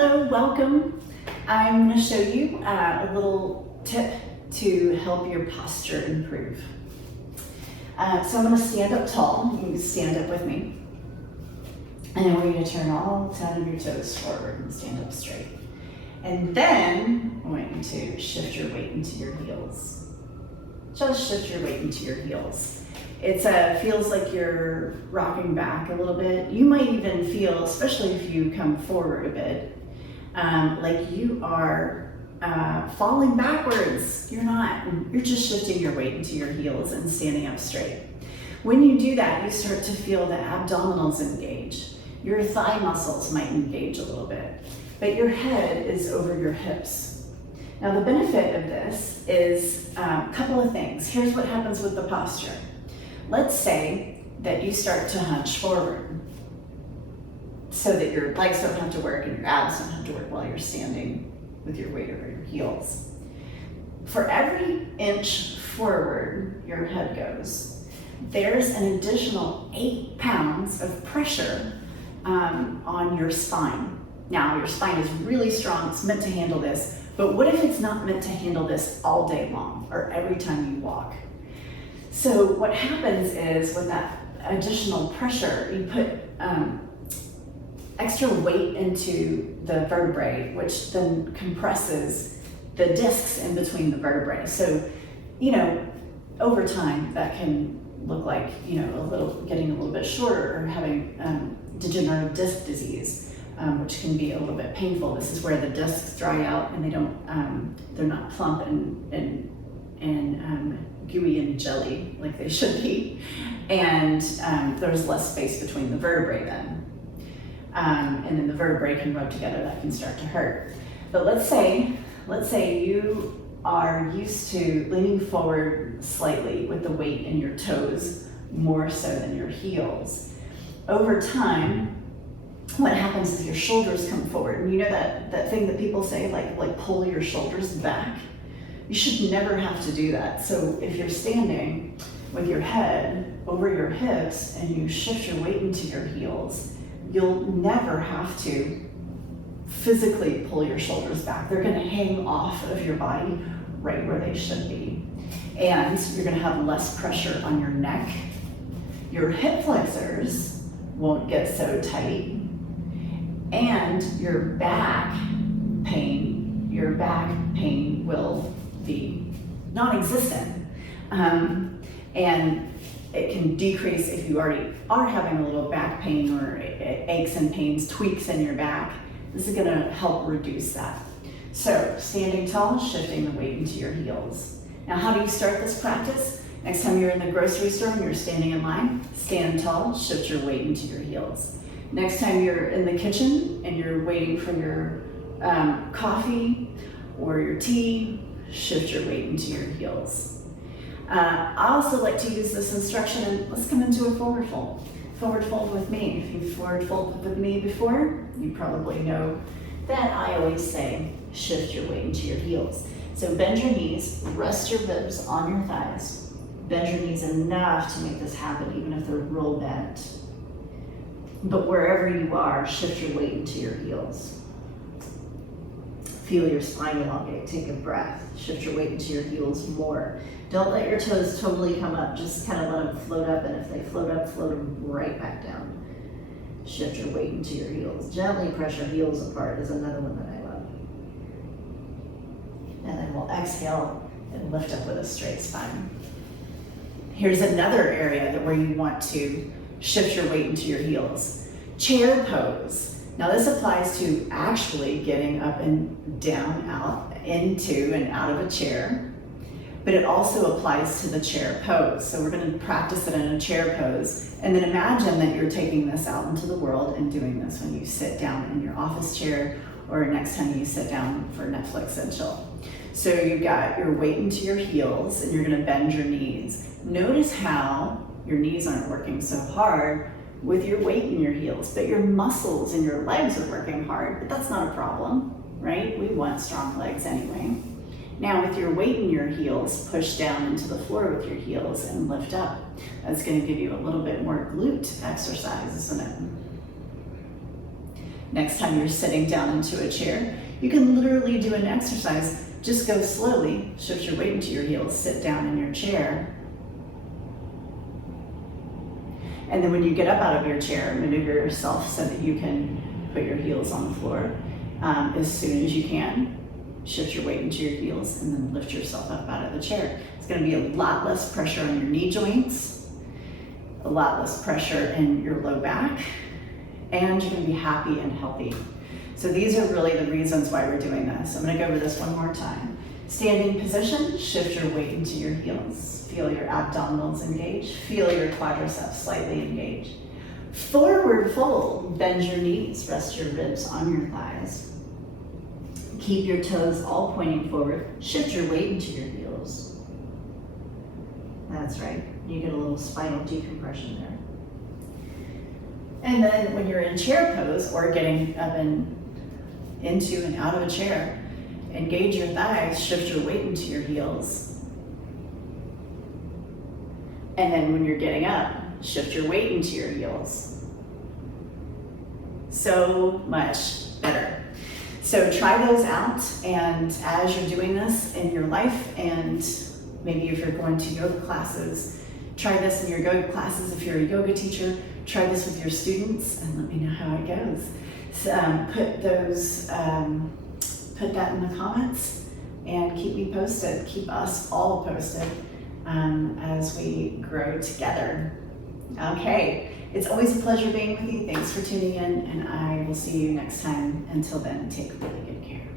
Hello, welcome. I'm going to show you a little tip to help your posture improve. So I'm going to stand up tall. You can stand up with me. And I want you to turn all 10 of your toes forward and stand up straight. And then I want you to shift your weight into your heels. Just shift your weight into your heels. It feels like you're rocking back a little bit. You might even feel, especially if you come forward a bit, like you are falling backwards. You're not. You're just shifting your weight into your heels and standing up straight. When you do that, you start to feel the abdominals engage. Your thigh muscles might engage a little bit, but your head is over your hips. Now the benefit of this is a couple of things. Here's what happens with the posture. Let's say that you start to hunch forward so that your legs don't have to work and your abs don't have to work while you're standing with your weight over your heels. For every inch forward your head goes, there's an additional 8 pounds of pressure on your spine. Now your spine is really strong, it's meant to handle this, but what if it's not meant to handle this all day long or every time you walk? So what happens is with that additional pressure, you put extra weight into the vertebrae, which then compresses the discs in between the vertebrae. So, over time that can look like, getting a little bit shorter or having degenerative disc disease, which can be a little bit painful. This is where the discs dry out and they're not plump and gooey and jelly like they should be, and there's less space between the vertebrae then, and then the vertebrae can rub together. That can start to hurt. But let's say you are used to leaning forward slightly with the weight in your toes more so than your heels. Over time, what happens is your shoulders come forward, and that thing that people say, like pull your shoulders back. You should never have to do that. So if you're standing with your head over your hips and you shift your weight into your heels, you'll never have to physically pull your shoulders back. They're gonna hang off of your body right where they should be. And you're gonna have less pressure on your neck. Your hip flexors won't get so tight. And your back pain will be non-existent, and it can decrease if you already are having a little back pain or aches and pains, tweaks in your back. This is going to help reduce that. So standing tall, shifting the weight into your heels. Now how do you start this practice? Next time you're in the grocery store and you're standing in line, stand tall, shift your weight into your heels. Next time you're in the kitchen and you're waiting for your coffee or your tea, shift your weight into your heels. I also like to use this instruction, and let's come into a forward fold. Forward fold with me. If you've forward folded with me before, you probably know that I always say, shift your weight into your heels. So bend your knees, rest your ribs on your thighs. Bend your knees enough to make this happen, even if they're real bent. But wherever you are, shift your weight into your heels. Feel your spine elongate, take a breath, shift your weight into your heels more. Don't let your toes totally come up, just kind of let them float up, and if they float up, float them right back down. Shift your weight into your heels. Gently press your heels apart is another one that I love. And then we'll exhale and lift up with a straight spine. Here's another area where you want to shift your weight into your heels. Chair pose. Now this applies to actually getting up and down, out, into and out of a chair, but it also applies to the chair pose. So we're going to practice it in a chair pose, and then imagine that you're taking this out into the world and doing this when you sit down in your office chair or next time you sit down for Netflix and chill. So you've got your weight into your heels and you're going to bend your knees. Notice how your knees aren't working so hard with your weight in your heels, but your muscles in your legs are working hard, but that's not a problem, right? We want strong legs anyway. Now with your weight in your heels, push down into the floor with your heels and lift up. That's going to give you a little bit more glute exercise, isn't it? Next time you're sitting down into a chair, you can literally do an exercise. Just go slowly, shift your weight into your heels, sit down in your chair. And then when you get up out of your chair, maneuver yourself so that you can put your heels on the floor as soon as you can. Shift your weight into your heels and then lift yourself up out of the chair. It's going to be a lot less pressure on your knee joints, a lot less pressure in your low back, and you're going to be happy and healthy. So these are really the reasons why we're doing this. I'm going to go over this one more time. Standing position, shift your weight into your heels. Feel your abdominals engage. Feel your quadriceps slightly engage. Forward fold, bend your knees, rest your ribs on your thighs. Keep your toes all pointing forward. Shift your weight into your heels. That's right. You get a little spinal decompression there. And then when you're in chair pose or getting up and into and out of a chair, engage your thighs, shift your weight into your heels. And then when you're getting up, shift your weight into your heels. So much better. So try those out, and as you're doing this in your life, and maybe if you're going to yoga classes, try this in your yoga classes. If you're a yoga teacher, try this with your students and let me know how it goes. So, put that in the comments and keep me posted. Keep us all posted as we grow together. Okay, it's always a pleasure being with you. Thanks for tuning in, and I will see you next time. Until then, take really good care.